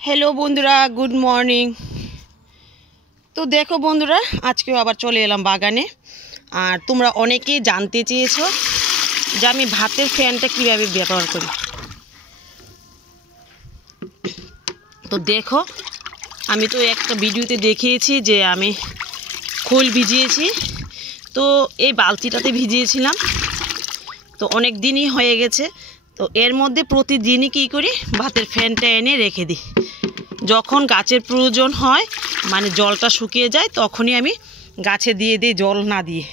Hello बंधुरा good morning. तो देखो बंधुरा आज के आबार चले एलाम बागाने और तुम्हारा अनेकेई जानते चेयेछो जे आमी भातेर फैनटा किभाबे व्यवहार करी। तो देखो आमी तो एक भिडियोते देखिएछि जे आमी खोल भिजिएछि, तो এই বালতিটাতে ভিজিয়েছিলাম। তো অনেক দিনই হয়ে গেছে। তো এর মধ্যে প্রতিদিনই কি করি, ভাতের ফ্যানটা এনে রেখে দিই। যখন গাছের প্রয়োজন হয়, মানে জলটা শুকিয়ে যায়, তখনই আমি গাছে দিয়ে দিই জল না দিয়ে,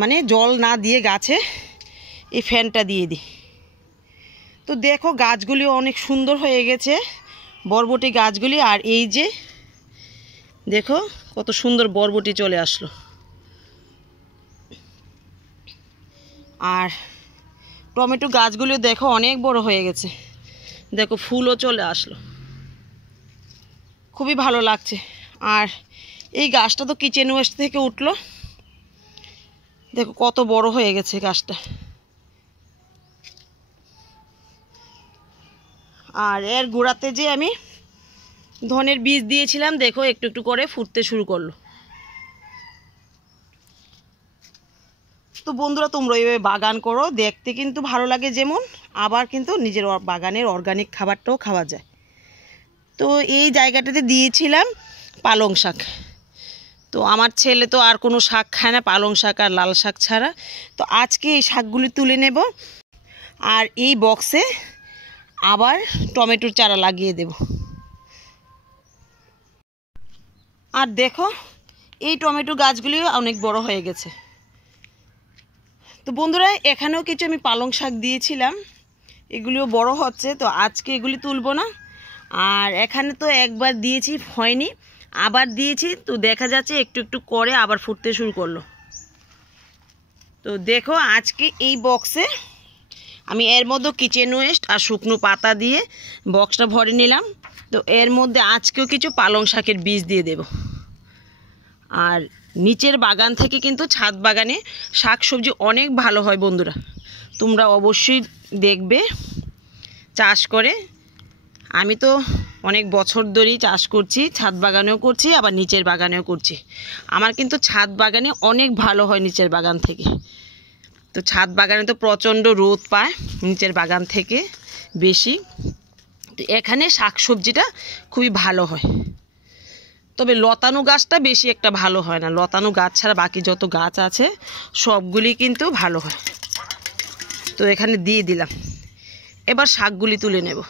মানে জল না দিয়ে গাছে এই ফ্যানটা দিয়ে দিই। তো দেখো গাছগুলি অনেক সুন্দর হয়ে গেছে, বরবটি গাছগুলি। আর এই যে দেখো কত সুন্দর বরবটি চলে আসলো। আর টমেটো গাছগুলো দেখো অনেক বড় হয়ে গেছে, দেখো ফুলও চলে আসলো, খুবই ভালো লাগছে। আর এই গাছটা তো কিচেন ওয়েস্ট থেকে উঠলো, দেখো কত বড় হয়ে গেছে গাছটা। আর এর গোড়াতে যে আমি ধনের বীজ দিয়েছিলাম, দেখো একটু একটু করে ফুটতে শুরু করলো। তো বন্ধুরা তোমরা এইভাবে বাগান করো, দেখতে কিন্তু ভালো লাগে যেমন, আবার কিন্তু নিজের বাগানের অর্গানিক খাবারটাও খাওয়া যায়। তো এই জায়গাটাতে দিয়েছিলাম পালং শাক। তো আমার ছেলে তো আর কোনো শাক খায় না, পালং শাক আর লাল শাক ছাড়া। তো আজকে এই শাকগুলি তুলে নেব আর এই বক্সে আবার টমেটোর চারা লাগিয়ে দেব। আর দেখো এই টমেটো গাছগুলিও অনেক বড় হয়ে গেছে। তো বন্ধুরা এখানেও কিছু আমি পালং শাক দিয়েছিলাম, এগুলিও বড় হচ্ছে। তো আজকে এগুলি তুলবো না। আর এখানে তো একবার দিয়েছি হয়নি, আবার দিয়েছি, তো দেখা যাচ্ছে একটু একটু করে আবার ফুটতে শুরু করলো। তো দেখো আজকে এই বক্সে আমি এর মধ্যে কিচেন ওয়েস্ট আর শুকনো পাতা দিয়ে বক্সটা ভরে নিলাম। তো এর মধ্যে আজকেও কিছু পালং শাকের বীজ দিয়ে দেব। আর নিচের বাগান থেকে কিন্তু ছাদ বাগানে শাক সবজি অনেক ভালো হয় বন্ধুরা, তোমরা অবশ্যই দেখবে চাষ করে। আমি তো অনেক বছর ধরেই চাষ করছি, ছাদ বাগানেও করছি, আবার নিচের বাগানেও করছি। আমার কিন্তু ছাদ বাগানে অনেক ভালো হয় নিচের বাগান থেকে। তো ছাদ বাগানে তো প্রচণ্ড রোদ পায় নিচের বাগান থেকে বেশি, তো এখানে শাক সবজিটা খুবই ভালো হয়। তবে লতানো গাছটা বেশি একটা ভালো হয় না, লতানো গাছ ছাড়া বাকি যত গাছ আছে সবগুলি কিন্তু ভালো হয়। তো এখানে দিয়ে দিলাম, এবার শাকগুলি তুলে নেব।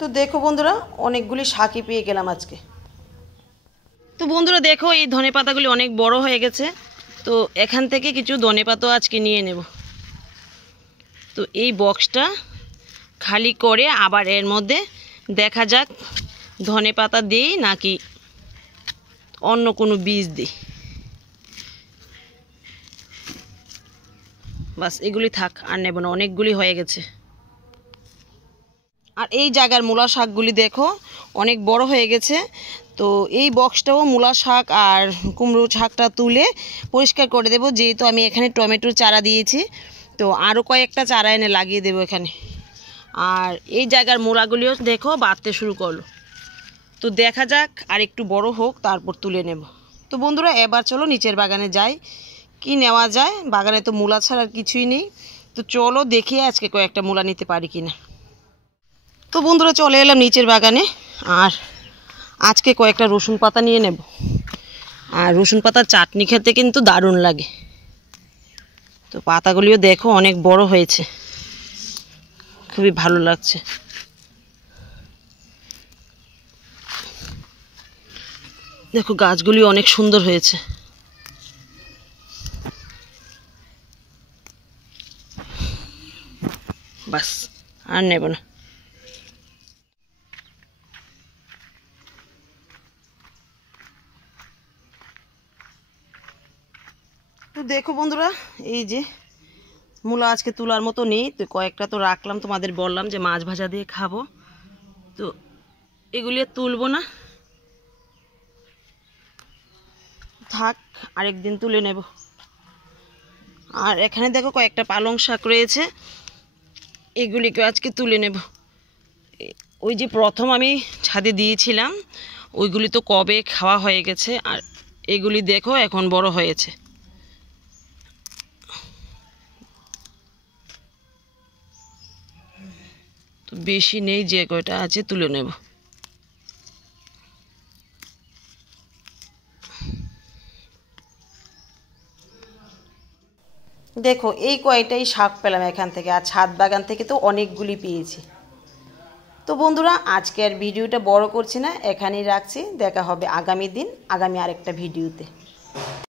তো দেখো বন্ধুরা অনেকগুলি শাকই পেয়ে গেলাম আজকে। তো বন্ধুরা দেখো এই ধনেপাতাগুলি অনেক বড় হয়ে গেছে। তো এখান থেকে কিছু ধনেপাতা আজকে নিয়ে নেব। তো এই বক্সটা খালি করে আবার এর মধ্যে দেখা যাক ধনেপাতা দিই নাকি অন্য কোনো বীজ দিই। বাস এগুলি থাক, আর নেব না, অনেকগুলি হয়ে গেছে। আর এই জায়গার মূলা শাকগুলি দেখো অনেক বড় হয়ে গেছে। তো এই বক্সটাও মূলা শাক আর কুমড়ো শাকটা তুলে পরিষ্কার করে দেব, যেহেতু আমি এখানে টমেটোর চারা দিয়েছি। তো আরও কয়েকটা চারা এনে লাগিয়ে দেবো এখানে। আর এই জায়গার মূলাগুলিও দেখো বাড়তে শুরু করলো। তো দেখা যাক আর একটু বড় হোক, তারপর তুলে নেব। তো বন্ধুরা এবার চলো নিচের বাগানে যাই, কি নেওয়া যায়। বাগানে তো মূলা ছাড়া আর কিছুই নেই। তো চলো দেখি আজকে কয়েকটা মূলা নিতে পারি কিনা। তো বন্ধুরা চলে এলাম নিচের বাগানে, আর আজকে কয়েকটা রসুন পাতা নিয়ে নেব। আর রসুন পাতার চাটনি খেতে কিন্তু দারুণ লাগে। তো পাতাগুলিও দেখো অনেক বড় হয়েছে, খুবই ভালো লাগছে। দেখো গাছগুলি অনেক সুন্দর হয়েছে। বাস, আর নেব না। তো দেখো বন্ধুরা, এই যে মূলা আজকে তোলার মতো নেই, তো কয়েকটা তো রাখলাম, তোমাদের বললাম যে মাছ ভাজা দিয়ে খাবো। তো এগুলি তুলবো না, থাক, আরেকদিন তুলে নেব। আর এখানে দেখো কয়েকটা পালং শাক রয়েছে, এগুলিকে আজকে তুলে নেব। ওই যে প্রথম আমি ছাদে দিয়েছিলাম ওইগুলি তো কবে খাওয়া হয়ে গেছে, আর এগুলি দেখো এখন বড় হয়েছে। তো বেশি নেই, যে কয়টা আছে তুলে নেব। দেখো এই কয়টাই শাক পেলাম এখান থেকে, আর ছাদ বাগান থেকে তো অনেকগুলি পেয়েছি। তো বন্ধুরা আজকে আর ভিডিওটা বড় করছি না, এখানেই রাখছি। দেখা হবে আগামী দিন আগামী আরেকটা ভিডিওতে।